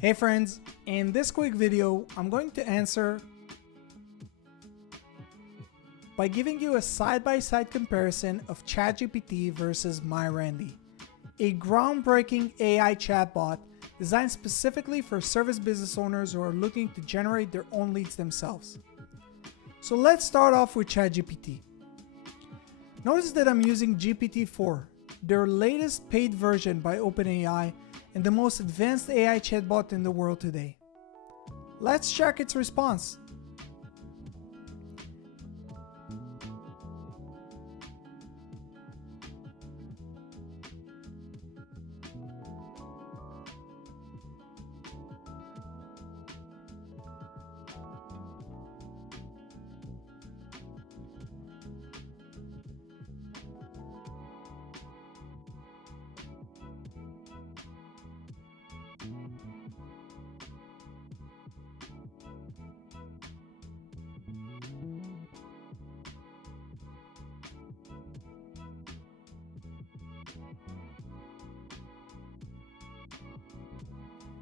Hey friends, in this quick video, I'm going to answer by giving you a side-by-side comparison of ChatGPT versus MyRandy, a groundbreaking AI chatbot designed specifically for service business owners who are looking to generate their own leads themselves. So let's start off with ChatGPT. Notice that I'm using GPT-4, their latest paid version by OpenAI and the most advanced AI chatbot in the world today. Let's check its response.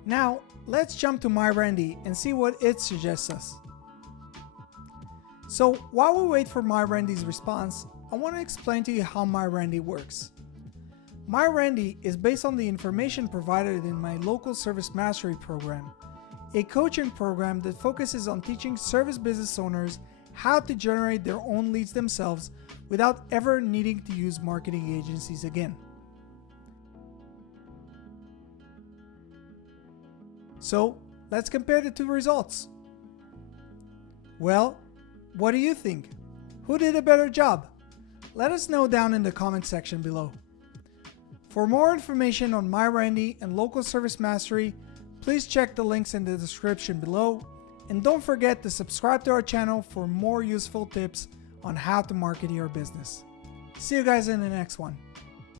Now, let's jump to MyRandy and see what it suggests us. So while we wait for MyRandy's response, I want to explain to you how MyRandy works. MyRandy is based on the information provided in my local service mastery program, a coaching program that focuses on teaching service business owners how to generate their own leads themselves without ever needing to use marketing agencies again. So let's compare the two results. Well, what do you think? Who did a better job? Let us know down in the comment section below. For more information on MyRandy and local service mastery, please check the links in the description below, and don't forget to subscribe to our channel for more useful tips on how to market your business. See you guys in the next one.